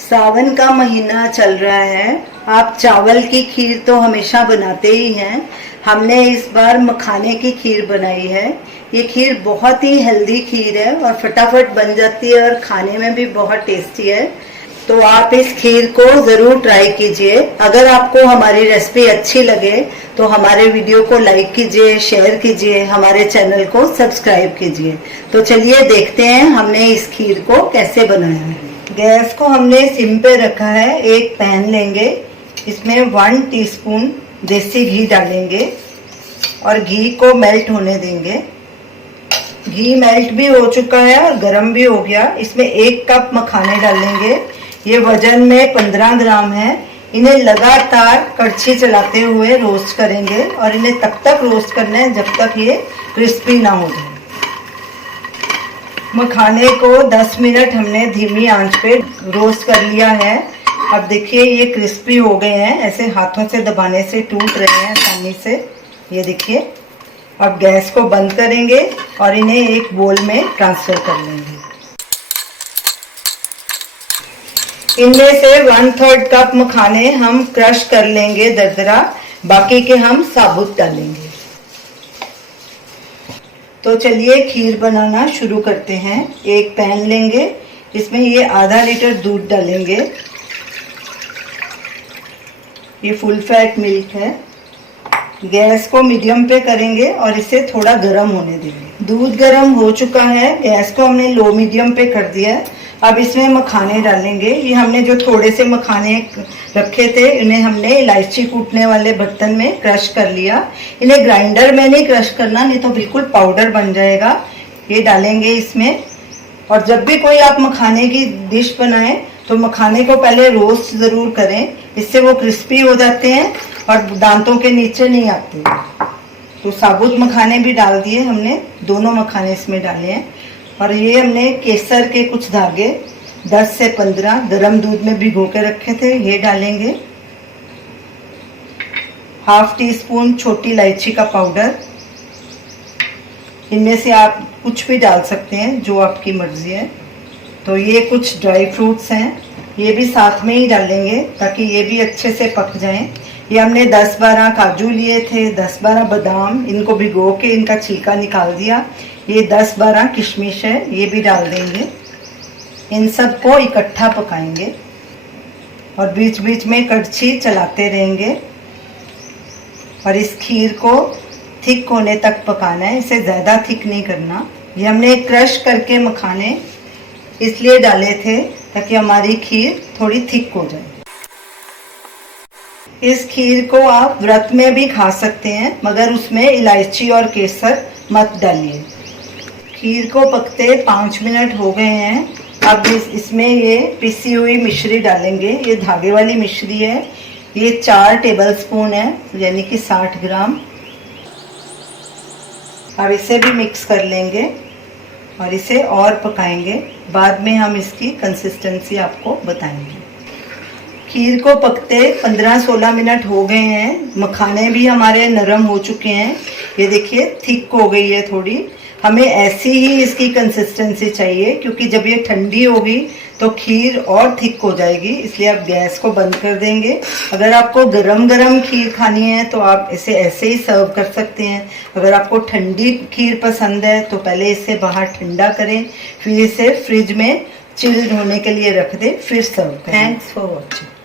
सावन का महीना चल रहा है। आप चावल की खीर तो हमेशा बनाते ही हैं। हमने इस बार मखाने की खीर बनाई है। ये खीर बहुत ही हेल्दी खीर है और फटाफट बन जाती है और खाने में भी बहुत टेस्टी है। तो आप इस खीर को ज़रूर ट्राई कीजिए। अगर आपको हमारी रेसिपी अच्छी लगे तो हमारे वीडियो को लाइक कीजिए, शेयर कीजिए, हमारे चैनल को सब्सक्राइब कीजिए। तो चलिए देखते हैं हमने इस खीर को कैसे बनाया है। गैस को हमने सिम पे रखा है। एक पैन लेंगे, इसमें 1 टीस्पून देसी घी डालेंगे और घी को मेल्ट होने देंगे। घी मेल्ट भी हो चुका है और गर्म भी हो गया। इसमें 1 कप मखाने डालेंगे। ये वजन में 15 ग्राम है। इन्हें लगातार कड़छी चलाते हुए रोस्ट करेंगे और इन्हें तब तक रोस्ट करना है जब तक ये क्रिस्पी ना हो जाए। मखाने को 10 मिनट हमने धीमी आंच पे रोस्ट कर लिया है। अब देखिए ये क्रिस्पी हो गए हैं। ऐसे हाथों से दबाने से टूट रहे हैं आसानी से। ये देखिए। अब गैस को बंद करेंगे और इन्हें एक बोल में ट्रांसफर कर लेंगे। इनमें से 1/3 कप मखाने हम क्रश कर लेंगे दरदरा, बाकी के हम साबुत डालेंगे। तो चलिए खीर बनाना शुरू करते हैं। एक पैन लेंगे, इसमें ये आधा लीटर दूध डालेंगे। ये फुल फैट मिल्क है। गैस को मीडियम पे करेंगे और इसे थोड़ा गर्म होने देंगे। दूध गर्म हो चुका है। गैस को हमने लो मीडियम पे कर दिया है। अब इसमें मखाने डालेंगे। ये हमने जो थोड़े से मखाने रखे थे इन्हें हमने इलायची कूटने वाले बर्तन में क्रश कर लिया। इन्हें ग्राइंडर में नहीं क्रश करना, नहीं तो बिल्कुल पाउडर बन जाएगा। ये डालेंगे इसमें। और जब भी कोई आप मखाने की डिश बनाएं तो मखाने को पहले रोस्ट ज़रूर करें, इससे वो क्रिस्पी हो जाते हैं और दांतों के नीचे नहीं आते। तो साबुत मखाने भी डाल दिए हमने, दोनों मखाने इसमें डाले हैं। और ये हमने केसर के कुछ धागे 10 से 15 गर्म दूध में भिगो के रखे थे, ये डालेंगे। 1/2 टीस्पून छोटी इलायची का पाउडर। इनमें से आप कुछ भी डाल सकते हैं, जो आपकी मर्जी है। तो ये कुछ ड्राई फ्रूट्स हैं, ये भी साथ में ही डालेंगे ताकि ये भी अच्छे से पक जाएं। ये हमने 10-12 काजू लिए थे, 10-12 बादाम, इनको भिगो के इनका छिलका निकाल दिया। ये 10-12 किशमिश है, ये भी डाल देंगे। इन सब को इकट्ठा पकाएंगे और बीच बीच में कड़छी चलाते रहेंगे। और इस खीर को थिक होने तक पकाना है, इसे ज़्यादा थिक नहीं करना। ये हमने क्रश करके मखाने इसलिए डाले थे ताकि हमारी खीर थोड़ी थिक हो जाए। इस खीर को आप व्रत में भी खा सकते हैं, मगर उसमें इलायची और केसर मत डालिए। खीर को पकते 5 मिनट हो गए हैं। अब इसमें ये पिसी हुई मिश्री डालेंगे। ये धागे वाली मिश्री है। ये 4 टेबलस्पून है, यानी कि 60 ग्राम। अब इसे भी मिक्स कर लेंगे और इसे और पकाएंगे। बाद में हम इसकी कंसिस्टेंसी आपको बताएंगे। खीर को पकते 15-16 मिनट हो गए हैं। मखाने भी हमारे नरम हो चुके हैं। ये देखिए थिक हो गई है थोड़ी। हमें ऐसी ही इसकी कंसिस्टेंसी चाहिए, क्योंकि जब ये ठंडी होगी तो खीर और थिक हो जाएगी। इसलिए आप गैस को बंद कर देंगे। अगर आपको गरम गरम खीर खानी है तो आप इसे ऐसे ही सर्व कर सकते हैं। अगर आपको ठंडी खीर पसंद है तो पहले इसे बाहर ठंडा करें, फिर इसे फ्रिज में चिल्ड होने के लिए रख दें, फिर सर्व करें। Thanks for watching.